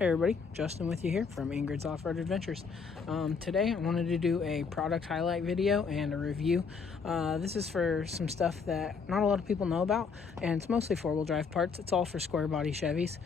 Hey everybody, Justin with you here from Ingrid's Off-Road Adventures. Today I wanted to do a product highlight video and a review. This is for some stuff that not a lot of people know about, and it's mostly four-wheel drive parts. It's all for Squarebody Chevys.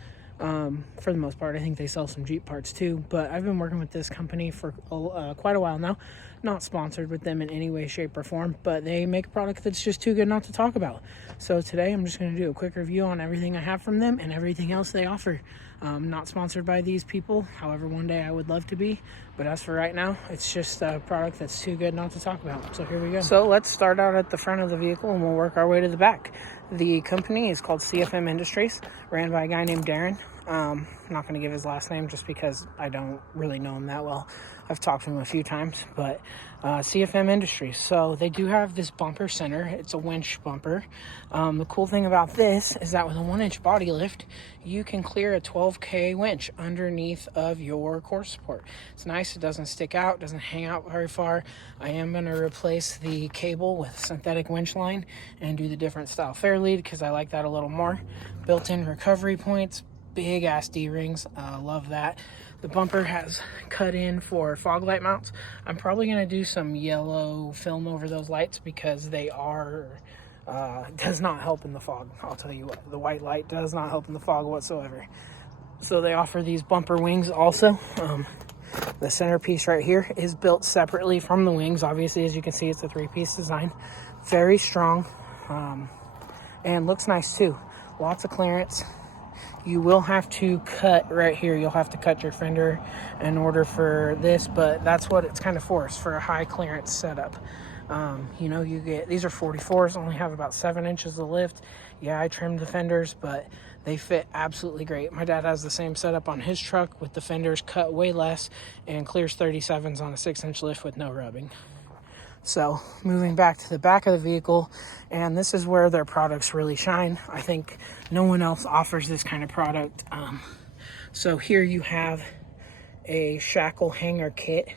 For the most part, I think they sell some Jeep parts too, but I've been working with this company for quite a while now. Not sponsored with them in any way, shape, or form, but they make a product that's just too good not to talk about. So today I'm just going to do a quick review on everything I have from them and everything else they offer. Not sponsored by these people, however one day I would love to be, but as for right now, it's just a product that's too good not to talk about. So here we go. So let's start out at the front of the vehicle and we'll work our way to the back. The company is called CFM Industries, ran by a guy named Darren. I'm not going to give his last name just because I don't really know him that well. I've talked to him a few times, but CFM Industries. So they do have this bumper center. It's a winch bumper. The cool thing about this is that with a 1-inch body lift, you can clear a 12K winch underneath of your core support. It's nice. It doesn't stick out, doesn't hang out very far. I am going to replace the cable with synthetic winch line and do the different style fair lead because I like that a little more. Built-in recovery points, big ass D-rings, love that. The bumper has cut in for fog light mounts. I'm probably going to do some yellow film over those lights because they are does not help in the fog. I'll tell you what, the white light does not help in the fog whatsoever. So they offer these bumper wings also. The centerpiece right here is built separately from the wings. Obviously, as you can see, it's a 3-piece design. Very strong and looks nice too. Lots of clearance. You will have to cut right here. You'll have to cut your fender in order for this, but that's what it's kind of for. It's for a high clearance setup. You know, you get, these are 44s, only have about 7 inches of lift. Yeah, I trimmed the fenders, but they fit absolutely great. My dad has the same setup on his truck with the fenders cut way less and clears 37s on a 6-inch lift with no rubbing. So moving back to the back of the vehicle, and this is where their products really shine. I think no one else offers this kind of product. So here you have a Shackle hanger kit.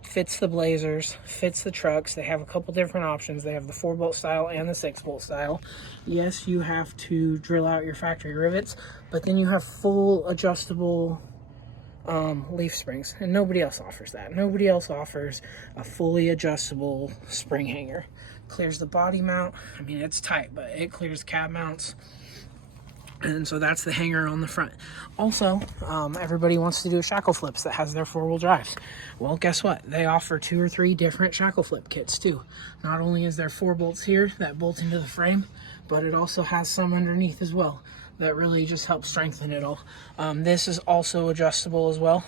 Fits the Blazers, fits the trucks. They have a couple different options. They have the 4-bolt style and the 6-bolt style. Yes, you have to drill out your factory rivets, but then you have full adjustable leaf springs, and nobody else offers that. Nobody else offers a fully adjustable spring hanger. Clears the body mount. I mean, it's tight, but it clears cab mounts. And so that's the hanger on the front. Also, everybody wants to do a shackle flips that has their 4-wheel drives. Well, guess what? They offer 2 or 3 different shackle flip kits too. Not only is there 4 bolts here that bolt into the frame, but it also has some underneath as well that really just helps strengthen it all. This is also adjustable as well.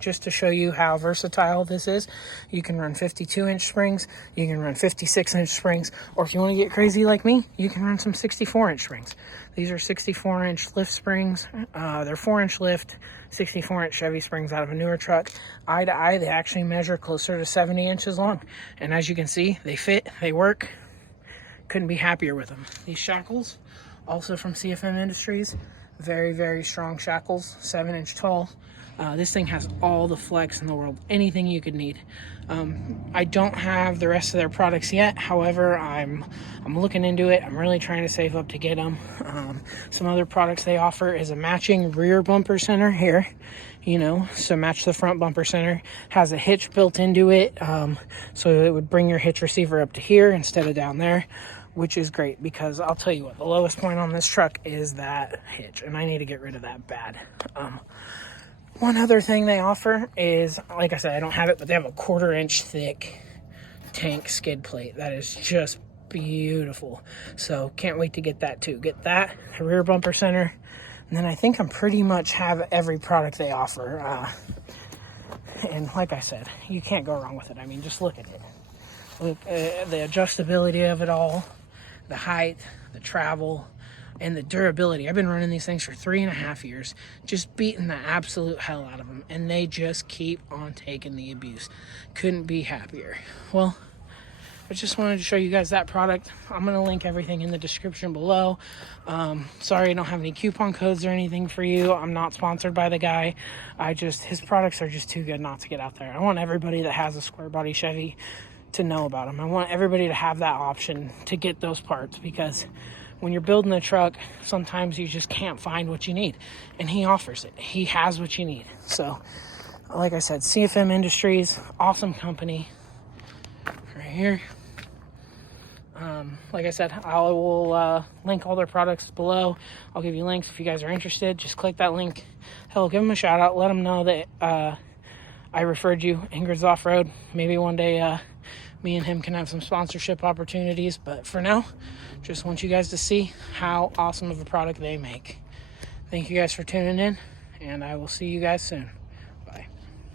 Just to show you how versatile this is, you can run 52-inch springs, you can run 56-inch springs, or if you want to get crazy like me, you can run some 64-inch springs. These are 64-inch lift springs. They're 4-inch lift, 64-inch Chevy springs out of a newer truck. Eye to eye, they actually measure closer to 70 inches long. And as you can see, they fit, they work. Couldn't be happier with them. These shackles, also from CFM Industries, very, very strong shackles, 7-inch tall. This thing has all the flex in the world, anything you could need. I don't have the rest of their products yet. However, I'm looking into it. I'm really trying to save up to get them. Some other products they offer is a matching rear bumper center here, you know, so match the front bumper center. Has a hitch built into it, so it would bring your hitch receiver up to here instead of down there, which is great because I'll tell you what, the lowest point on this truck is that hitch, and I need to get rid of that bad. One other thing they offer is, like I said, I don't have it, but they have a 1/4-inch thick tank skid plate. That is just beautiful. So can't wait to get that too. Get that, the rear bumper center, and then I think I'm pretty much have every product they offer. And like I said, you can't go wrong with it. I mean, just look at it. Look, the adjustability of it all, the height, the travel, and the durability. I've been running these things for 3.5 years, just beating the absolute hell out of them, and they just keep on taking the abuse. Couldn't be happier. Well, I just wanted to show you guys that product. I'm going to link everything in the description below. Sorry I don't have any coupon codes or anything for you. I'm not sponsored by the guy. His products are just too good not to get out there. I want everybody that has a Squarebody Chevy to know about them. I want everybody to have that option to get those parts because when you're building a truck, sometimes you just can't find what you need, and he offers it. He has what you need. So, like I said, CFM Industries, awesome company. Right here. Like I said, I will link all their products below. I'll give you links if you guys are interested. Just click that link. Hell, give them a shout out. Let them know that I referred you, Ingrid's Off-Road. Maybe one day me and him can have some sponsorship opportunities. But for now, just want you guys to see how awesome of a product they make. Thank you guys for tuning in, and I will see you guys soon.